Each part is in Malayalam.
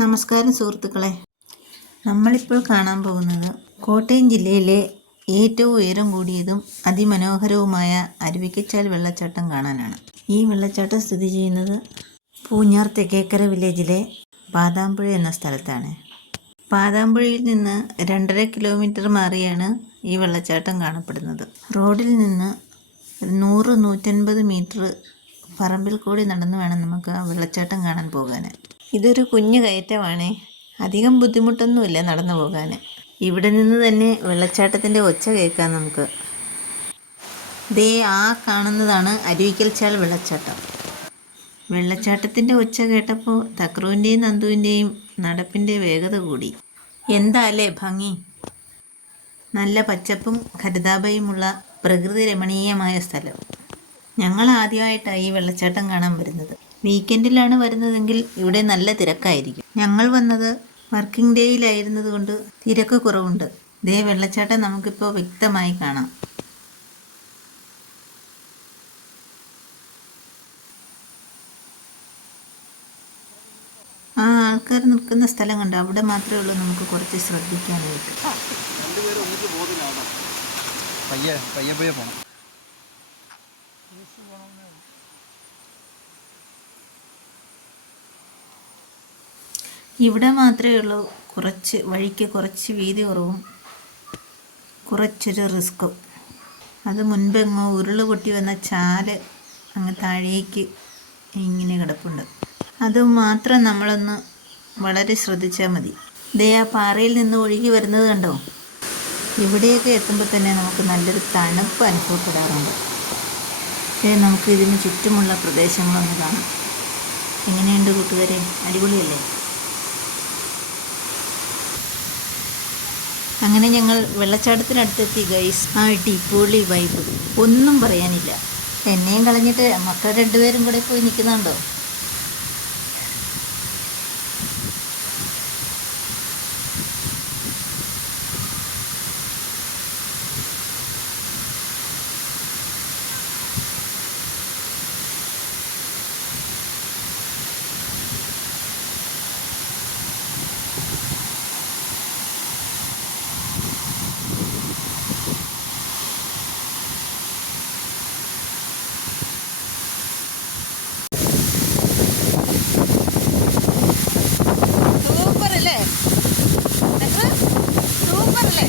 നമസ്കാരം സുഹൃത്തുക്കളെ. നമ്മളിപ്പോൾ കാണാൻ പോകുന്നത് കോട്ടയം ജില്ലയിലെ ഏറ്റവും ഉയരം കൂടിയതും അതിമനോഹരവുമായ അരുവിക്കച്ചാൽ വെള്ളച്ചാട്ടം കാണാനാണ്. ഈ വെള്ളച്ചാട്ടം സ്ഥിതി ചെയ്യുന്നത് പൂഞ്ഞാർ തെക്കേക്കര വില്ലേജിലെ പാതാമ്പുഴ എന്ന സ്ഥലത്താണ്. പാതാമ്പുഴയിൽ നിന്ന് രണ്ടര കിലോമീറ്റർ മാറിയാണ് ഈ വെള്ളച്ചാട്ടം കാണപ്പെടുന്നത്. റോഡിൽ നിന്ന് നൂറ് നൂറ്റൻപത് മീറ്റർ പറമ്പിൽ കൂടി നടന്നു വേണം നമുക്ക് വെള്ളച്ചാട്ടം കാണാൻ പോകാൻ ഇതൊരു കുഞ്ഞു കയറ്റമാണ്. അധികം ബുദ്ധിമുട്ടൊന്നുമില്ല നടന്നു പോകാൻ ഇവിടെ നിന്ന് തന്നെ വെള്ളച്ചാട്ടത്തിന്റെ ഒച്ച കേൾക്കാം നമുക്ക്. ദേ ആ കാണുന്നതാണ് അരുവിക്കൽ ചാൽ വെള്ളച്ചാട്ടം. വെള്ളച്ചാട്ടത്തിന്റെ ഒച്ച കേട്ടപ്പോൾ തക്രുവിന്റെയും നന്ദുവിന്റെയും നടപ്പിന്റെ വേഗത കൂടി. എന്താ അല്ലേ ഭംഗി? നല്ല പച്ചപ്പും ഹരിതാഭയുമുള്ള പ്രകൃതി രമണീയമായ സ്ഥലം. ഞങ്ങൾ ആദ്യമായിട്ടാണ് ഈ വെള്ളച്ചാട്ടം കാണാൻ വരുന്നത്. വീക്കെൻഡിലാണ് വരുന്നതെങ്കിൽ ഇവിടെ നല്ല തിരക്കായിരിക്കും. ഞങ്ങൾ വന്നത് വർക്കിംഗ് ഡേയിലായിരുന്നത് കൊണ്ട് തിരക്ക് കുറവുണ്ട്. ദേ വെള്ളച്ചാട്ടം നമുക്കിപ്പോൾ വ്യക്തമായി കാണാം. ആ ആൾക്കാർ നിൽക്കുന്ന സ്ഥലം കണ്ട്? അവിടെ മാത്രമേ ഉള്ളൂ നമുക്ക് കുറച്ച് ശ്രദ്ധിക്കാനായിട്ട്. പയ്യെ പയ്യെ പയ്യെ പോണം. ഇവിടെ മാത്രമേ ഉള്ളൂ. കുറച്ച് വഴിക്ക് കുറച്ച് വീതി കുറവും. കുറച്ചൊരു റിസ്ക്കും. അത് മുൻപെങ്ങോ ഉരുൾ പൊട്ടി വന്ന ചാൽ അങ്ങ് താഴേക്ക് ഇങ്ങനെ കിടപ്പുണ്ട്. അത് മാത്രം നമ്മളൊന്ന് വളരെ ശ്രദ്ധിച്ചാൽ മതി. ദേ ആ പാറയിൽ നിന്ന് ഒഴുകി വരുന്നത് കണ്ടോ? ഇവിടെയൊക്കെ എത്തുമ്പോൾ തന്നെ നമുക്ക് നല്ലൊരു തണുപ്പ് അനുഭവപ്പെടാറുണ്ട്. പക്ഷേ നമുക്ക് ഇതിന് ചുറ്റുമുള്ള പ്രദേശങ്ങളൊന്ന് കാണാം. എങ്ങനെയുണ്ട് കൂട്ടുകാരെ? അടിപൊളിയല്ലേ? അങ്ങനെ ഞങ്ങൾ വെള്ളച്ചാട്ടത്തിനടുത്തെത്തി ഗൈസ് ആ ടിപ്പൊളി വൈബ് ഒന്നും പറയാനില്ല. എന്നെയും കളഞ്ഞിട്ട് മക്കൾ രണ്ടുപേരും കൂടെ പോയി നിൽക്കുന്നുണ്ടോ സൂപ്പർ അല്ലേ സൂപ്പർ അല്ലേ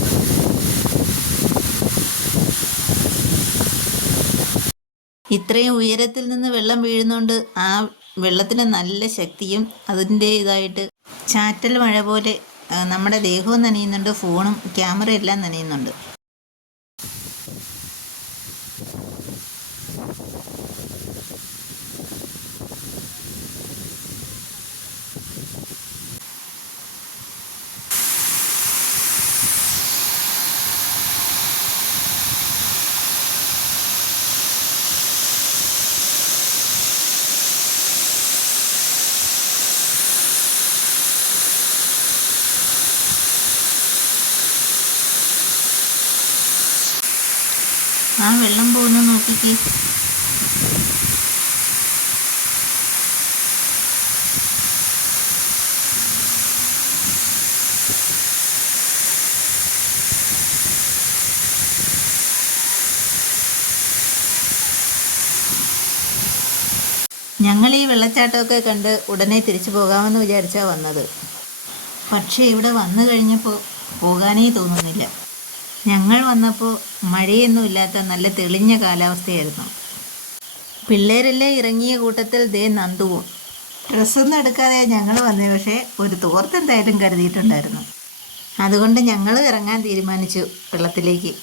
ഇത്രയും ഉയരത്തിൽ നിന്ന് വെള്ളം വീഴുന്നുണ്ട് ആ വെള്ളത്തിന് നല്ല ശക്തിയും അതിന്റെ ഇതായിട്ട് ചാറ്റൽ മഴ പോലെ നമ്മുടെ ദേഹവും നനയുന്നുണ്ട് ഫോണും ക്യാമറയും എല്ലാം നനയുന്നുണ്ട്. ആ വെള്ളം പോകുന്ന നോക്കിക്കേ. ഞങ്ങൾ ഈ വെള്ളച്ചാട്ടമൊക്കെ കണ്ട് ഉടനെ തിരിച്ചു പോകാമെന്ന് വിചാരിച്ചാണ് വന്നത്. പക്ഷേ ഇവിടെ വന്നു കഴിഞ്ഞപ്പോൾ പോകാനേ തോന്നുന്നില്ല. ഞങ്ങൾ വന്നപ്പോൾ മഴയൊന്നും ഇല്ലാത്ത നല്ല തെളിഞ്ഞ കാലാവസ്ഥയായിരുന്നു. പിള്ളേരെല്ലാം ഇറങ്ങിയ കൂട്ടത്തിൽ ദേ നന്ദുവും ഡ്രസ്സൊന്നും എടുക്കാതെ ഞങ്ങൾ വന്നത് പക്ഷേ ഒരു തോർത്ത് എന്തായാലും കരുതിയിട്ടുണ്ടായിരുന്നു. അതുകൊണ്ട് ഞങ്ങൾ ഇറങ്ങാൻ തീരുമാനിച്ചു വെള്ളത്തിലേക്ക്.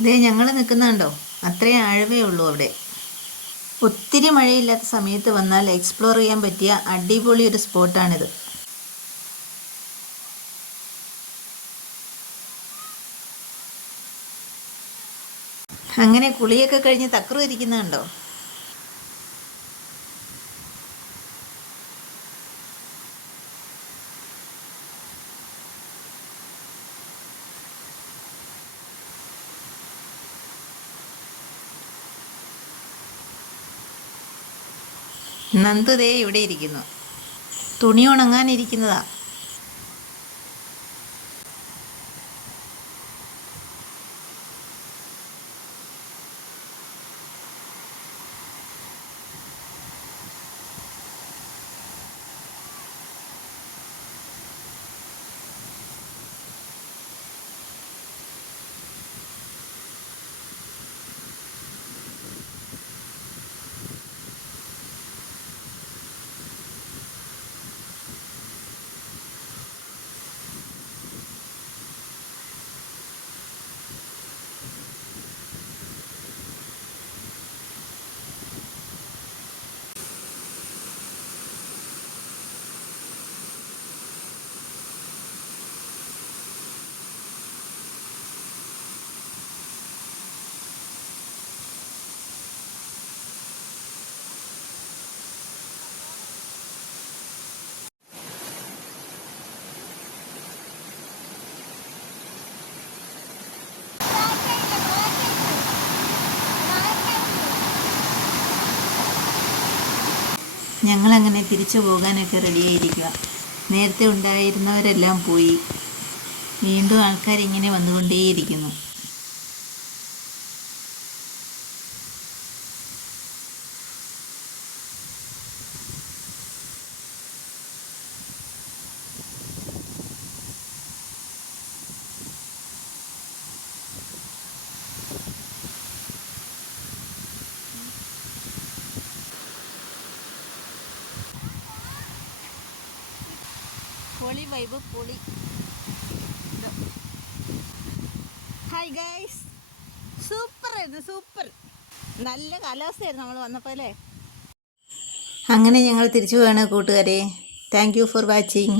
ഇതേ ഞങ്ങൾ നിൽക്കുന്നുണ്ടോ അത്രയും ആഴമേ ഉള്ളൂ അവിടെ. ഒത്തിരി മഴയില്ലാത്ത സമയത്ത് വന്നാൽ എക്സ്പ്ലോർ ചെയ്യാൻ പറ്റിയ അടിപൊളി ഒരു സ്പോട്ടാണിത്. അങ്ങനെ കുളിയൊക്കെ കഴിഞ്ഞ് തക്രു ഇരിക്കുന്നുണ്ടോ? നന്ദു ദേ ഇവിടെ ഇരിക്കുന്നു. തുണി ഉണങ്ങാനിരിക്കുന്നതാ. ഞങ്ങളങ്ങനെ തിരിച്ചു പോകാനൊക്കെ റെഡിയായിരിക്കുക നേരത്തെ ഉണ്ടായിരുന്നവരെല്ലാം പോയി. വീണ്ടും ആൾക്കാരിങ്ങനെ വന്നുകൊണ്ടേയിരിക്കുന്നു. പൊളി വൈബ് പൊളി ഹായ് ഗൈസ് സൂപ്പർ ആയിരുന്നു സൂപ്പർ നല്ല കാലാവസ്ഥയായിരുന്നു നമ്മൾ വന്നപ്പോൾ അല്ലേ? അങ്ങനെ ഞങ്ങൾ തിരിച്ചു പോവാണ് കൂട്ടുകാരെ. Thank you for watching